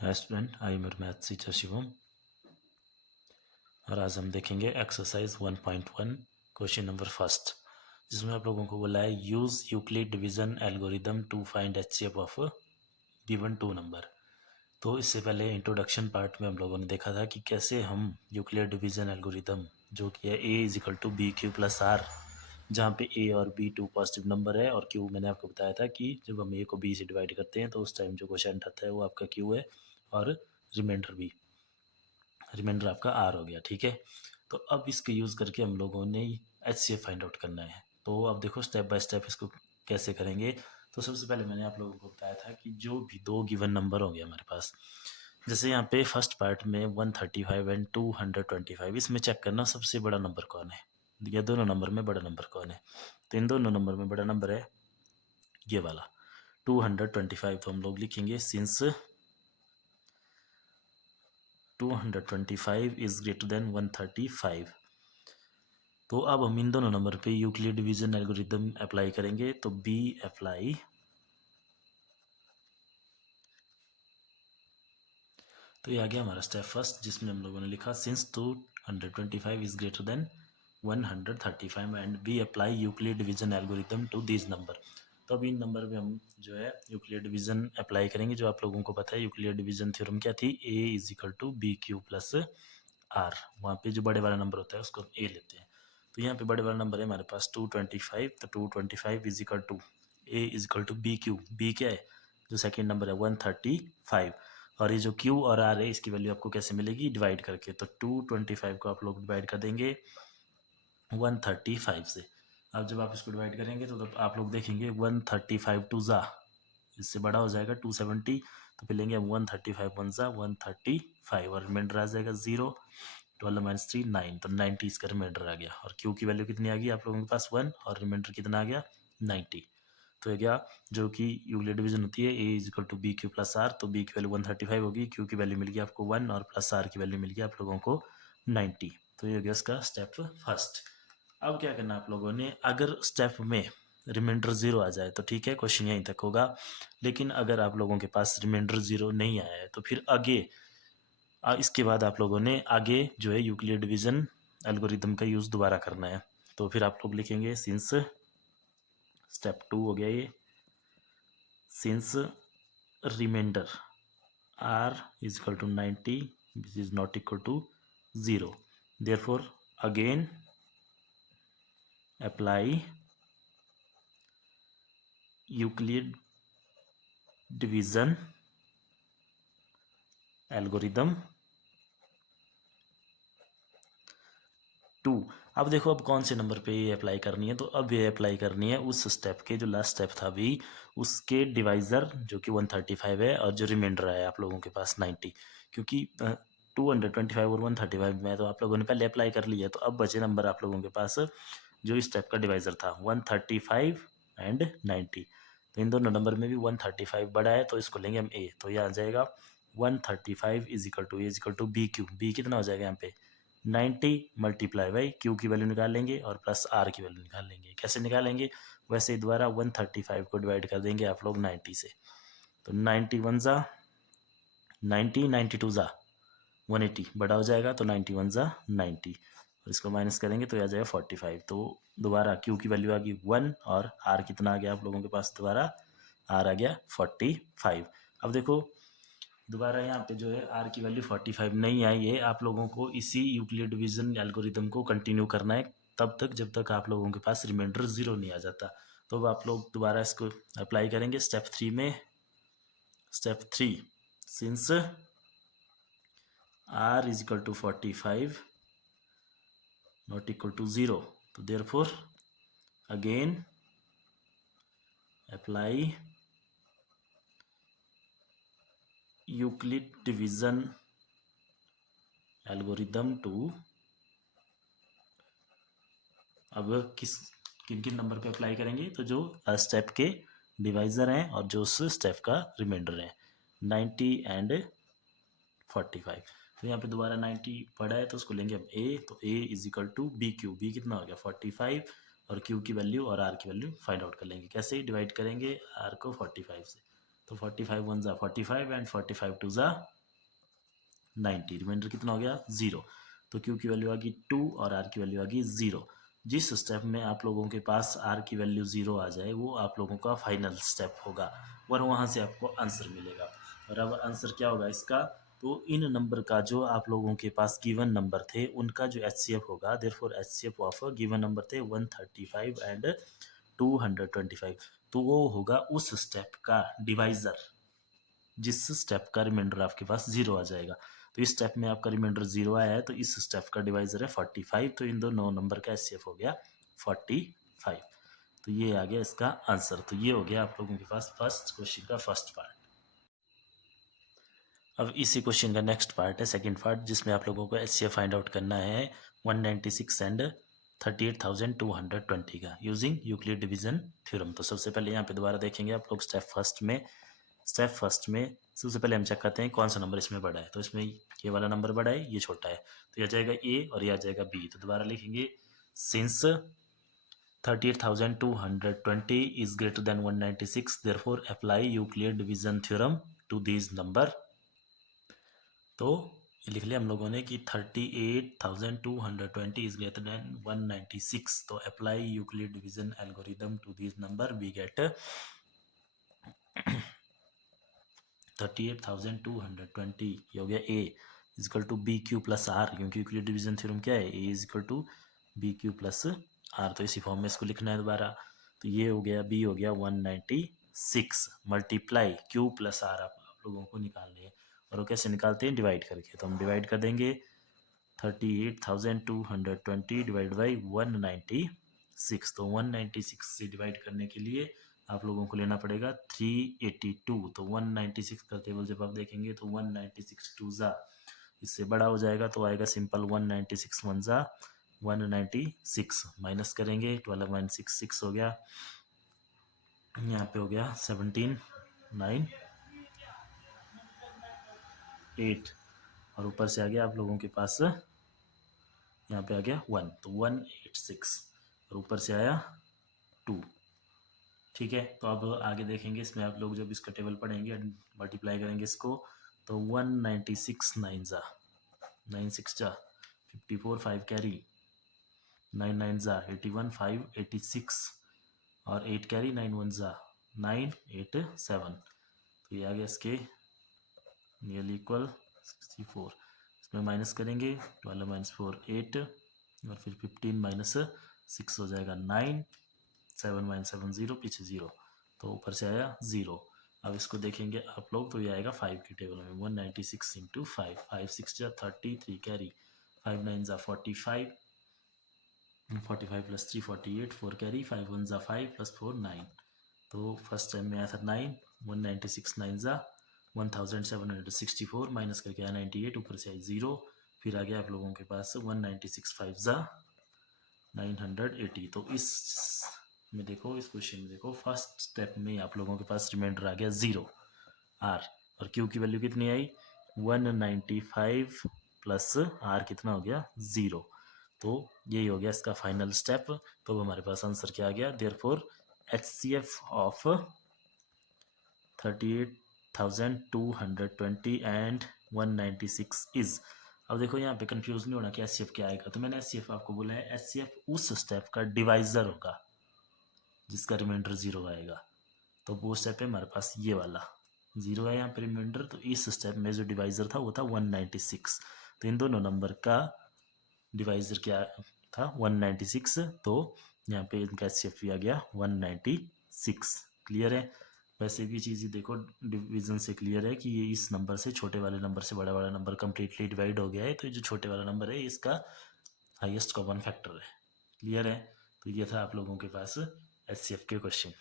Student, I am your maths teacher Shivam और आज हम देखेंगे एक्सरसाइज 1.1 क्वेश्चन नंबर फर्स्ट, जिसमें आप लोगों को बोला है use Euclid division algorithm to find HCF of given two number. तो इससे पहले इंट्रोडक्शन पार्ट में हम लोगों ने देखा था कि कैसे हम यूक्लिड डिवीजन एल्गोरिदम जो कि है a is equal to b q plus r, जहाँ पे ए और बी टू पॉजिटिव नंबर है और क्यू मैंने आपको बताया था कि जब हम ए को बी से डिवाइड करते हैं तो उस टाइम जो क्वेश्चन आता है वो आपका क्यू है और रिमाइंडर आपका आर हो गया। ठीक है, तो अब इसके यूज़ करके हम लोगों ने H C F find out करना है। तो अब देखो स्टेप बाय स्टेप इसको कैसे करेंगे। तो सबसे पहले मैंने आप लोगों को बताया था कि जो भी दो गिवन नंबर होंगे हमारे पास, जैसे यहाँ पे फर्स्ट पार्ट में 135 एंड 225, इसमें चेक करना सबसे बड़ा नंबर कौन है, या दोनों नंबर में बड़ा नंबर कौन है। तो इन दोनों नंबर में बड़ा नंबर है ये वाला 225। तो हम लोग लिखेंगे सिंस 225 इज ग्रेटर देन 135। तो अब हम इन दोनों नंबर पे यूक्लिड डिवीजन एल्गोरिदम अप्लाई करेंगे। तो बी अप्लाई, तो ये आ गया हमारा स्टेप फर्स्ट, जिसमें हम लोगों ने लिखा since 225 is greater than 135 and we apply Euclid division algorithm to this number. तो अब इन नंबर पे हम जो है यूक्लिड डिवीजन अप्लाई करेंगे। जो आप लोगों को पता है यूक्लिड डिवीजन थ्योरम क्या थी, a is equal to b q plus r. वहाँ पे जो बड़े वाला नंबर होता है उसको ए लेते हैं। तो यहाँ पे बड़े वाला नंबर है हमारे पास 225। तो 225 is equal to a is equal to b q, b क्या है जो सेकेंड नंबर है 135, और ये जो क्यू और आर है इसकी वैल्यू आपको कैसे मिलेगी, डिवाइड करके। तो 225 को आप लोग डिवाइड कर देंगे 135 से। अब जब आप इसको डिवाइड करेंगे तो तब आप लोग देखेंगे 135 टू ज़ा, इससे बड़ा हो जाएगा 270। तो फिर लेंगे 135 वन ज़ा 135 और रिमाइंडर आ जाएगा 0, 12 माइनस 3 9। तो 90 इसका रिमाइंडर आ गया। और क्यू की वैल्यू कितनी आ गई आप लोगों के पास 1, और रिमाइंडर कितना आ गया 90। तो ये क्या जो कि यूक्लिड डिवीजन होती है a is equal to b q plus r. तो बी की वैल्यू 135 होगी, क्यू की वैल्यू मिल गई आपको 1 और प्लस आर की वैल्यू मिल गई आप लोगों को 90। तो ये हो गया इसका स्टेप फर्स्ट। अब क्या करना आप लोगों ने, अगर स्टेप में रिमाइंडर 0 आ जाए तो ठीक है, क्वेश्चन यहीं तक होगा। लेकिन अगर आप लोगों के पास रिमाइंडर 0 नहीं आया है तो फिर आगे इसके बाद आप लोगों ने आगे जो है यूक्लिड डिवीजन एल्गोरिदम का यूज़ दोबारा करना है। तो फिर आप लोग लिखेंगे सिंस, स्टेप 2 हो गया ये, since reminder r is equal to 90 which is not equal to 0, therefore again apply Euclid division algorithm 2। अब देखो अब कौन से नंबर पे ये अप्लाई करनी है। तो अब ये अप्लाई करनी है उस स्टेप के जो लास्ट स्टेप था अभी, उसके डिवाइज़र जो कि 135 है और जो रिमाइंडर है आप लोगों के पास 90। क्योंकि 225 और 135 में तो आप लोगों ने पहले अप्लाई कर लिया। तो अब बचे नंबर आप लोगों के पास जो इस स्टेप का डिवाइज़र था 135 एंड 90। तो इन दोनों नंबर में भी 135 बड़ा है तो इसको लेंगे हम ए। तो ये आ जाएगा 135 is equal to b q, b कितना हो जाएगा यहाँ पे 90 मल्टीप्लाई बाई क्यू की वैल्यू निकाल लेंगे और प्लस आर की वैल्यू निकाल लेंगे। कैसे निकालेंगे, वैसे ही दोबारा 135 को डिवाइड कर देंगे आप लोग 90 से। तो 91 ज़ा 90, 92 ज़ा 180 बड़ा हो जाएगा तो 91 ज़ा 90, और इसको माइनस करेंगे तो आ जाएगा 45। तो दोबारा क्यू की वैल्यू आ गई 1 और आर कितना आ गया आप लोगों के पास, दोबारा आर आ गया 45। अब देखो दोबारा यहाँ पे जो है आर की वैल्यू 45 नहीं आई है, आप लोगों को इसी यूक्लिड डिवीजन एल्गोरिदम को कंटिन्यू करना है तब तक जब तक आप लोगों के पास रिमाइंडर 0 नहीं आ जाता। तो अब आप लोग दोबारा इसको अप्लाई करेंगे स्टेप 3 में। Step 3, since r is equal to 45 not equal to 0, तो therefore again apply Euclid division algorithm to, अब किन किन नंबर पे अप्लाई करेंगे, तो जो स्टेप के डिवाइज़र हैं और जो उस स्टेप का रिमाइंडर है 90 एंड 45। तो यहाँ पे दोबारा 90 पड़ा है तो उसको लेंगे हम ए। तो a is equal to b q, b कितना हो गया 45 और क्यू की वैल्यू और आर की वैल्यू फाइंड आउट कर लेंगे। कैसे डिवाइड करेंगे आर को 45 से। तो 45 वन ज़ा 45 एंड 45 टू ज़ा 90, रिमाइंडर कितना हो गया 0। तो क्यू की वैल्यू आ गई 2 और आर की वैल्यू आ गई 0। जिस स्टेप में आप लोगों के पास आर की वैल्यू 0 आ जाए वो आप लोगों का फाइनल स्टेप होगा और वहाँ से आपको आंसर मिलेगा। और अब आंसर क्या होगा इसका, तो इन नंबर का जो आप लोगों के पास गिवन नंबर थे उनका जो एचसीएफ होगा, therefore HCF of given number थे 135 एंड 225, तो वो होगा उस स्टेप का डिवाइजर जिस स्टेप का रिमाइंडर आपके पास 0 आ जाएगा। तो इस स्टेप में आपका रिमाइंडर 0 आया है तो इस स्टेप का डिवाइजर है 45, तो इन दोनों नंबर का एचसीएफ हो गया 45। तो ये आ गया इसका आंसर। तो ये हो गया आप लोगों के पास फर्स्ट क्वेश्चन का फर्स्ट पार्ट। अब इसी क्वेश्चन का नेक्स्ट पार्ट है सेकंड पार्ट, जिसमें आप लोगों को एचसीएफ फाइंड आउट करना है 196 एंड 38,220 का यूजिंग यूक्लिड डिवीजन थ्योरम। तो सबसे पहले यहाँ पे दोबारा देखेंगे आप लोग स्टेप फर्स्ट में सबसे पहले हम चेक करते हैं कौन सा नंबर इसमें बड़ा है। तो इसमें ये वाला नंबर बड़ा है, ये छोटा है, तो यह आ जाएगा ए और यह आ जाएगा बी। तो दोबारा लिखेंगे since 38,220 is greater than 196 therefore apply Euclid division theorem to these number. तो ये लिख लिया हम लोगों ने कि 38,220 इज ग्रेटर देन 196, तो apply Euclid division algorithm to this number, we get 38,220 ये हो गया a is equal to b q plus r, क्योंकि यूक्लिड डिवीजन थ्योरम क्या है, a is equal to b q plus r. तो इसी form में इसको लिखना है दोबारा। तो ये हो गया बी हो गया 196 मल्टीप्लाई क्यू प्लस आर आप लोगों को निकालने हैं, और वो कैसे निकालते हैं, डिवाइड करके। तो हम डिवाइड कर देंगे 38,220 डिवाइड बाई 196। तो 196 से डिवाइड करने के लिए आप लोगों को लेना पड़ेगा 382। तो 196 का टेबल जब आप देखेंगे तो 196 टू ज़ा इससे बड़ा हो जाएगा, तो आएगा सिंपल 196 वन ज़ा 196 माइनस करेंगे 12 माइनस 6 हो गया, यहाँ पे हो गया 17 9 8 और ऊपर से आ गया आप लोगों के पास यहाँ पे आ गया 1, तो 186 और ऊपर से आया 2। ठीक है, तो अब आगे देखेंगे इसमें आप लोग जब इसका टेबल पढ़ेंगे मल्टीप्लाई करेंगे इसको, तो 196 9 ज़ा 9 6 ज़ा 54 5 कैरी 9 9 ज़ा 81 5 86 और 8 कैरी 9 1 ज़ा 9 8 7। तो ये आ गया इसके नियरली इक्वल 64। इसमें माइनस करेंगे 12 माइनस 4 8 और फिर 15 माइनस 6 हो जाएगा 9, 7 माइनस 7 0 पीछे 0, तो ऊपर से आया 0। अब इसको देखेंगे आप लोग तो ये आएगा 5 की टेबल में 196 इंटू 5, 5 6 जा 30 3 कैरी 5 9 जा 45 45 प्लस 3 48 4 कैरी 5 1 जा 5 प्लस 4 9। तो फर्स्ट टाइम में आया था 9, 196 9 जा 1764 माइनस करके आया 98, ऊपर से आई 0, फिर आ गया आप लोगों के पास 196 5 जा 980। तो इस में देखो, इस क्वेश्चन में देखो फर्स्ट स्टेप में आप लोगों के पास रिमाइंडर आ गया 0 आर, और क्यू की वैल्यू कितनी आई 195 प्लस आर कितना हो गया 0। तो यही हो गया इसका फाइनल स्टेप। तो हमारे पास आंसर क्या आ गया, therefore HCF of 38,220 and 196 is. अब देखो यहाँ पे कंफ्यूज नहीं होना कि एचसीएफ क्या आएगा, तो मैंने एचसीएफ आपको बोला है एचसीएफ उस स्टेप का डिवाइजर होगा जिसका रिमाइंडर 0 आएगा। तो वो स्टेप है हमारे पास ये वाला 0 है यहाँ पे रिमाइंडर, तो इस स्टेप में जो डिवाइजर था वो था 196। तो इन दोनों नंबर का डिवाइजर क्या था 196, तो यहाँ पे इनका एचसीएफ भी आ गया 196। क्लियर है। वैसे भी चीज़ देखो डिवीजन से क्लियर है कि ये इस नंबर से छोटे वाले नंबर से बड़ा वाला नंबर कम्प्लीटली डिवाइड हो गया है, तो ये जो छोटे वाला नंबर है इसका हाईएस्ट कॉमन फैक्टर है। क्लियर है। तो ये था आप लोगों के पास एचसीएफ के क्वेश्चन।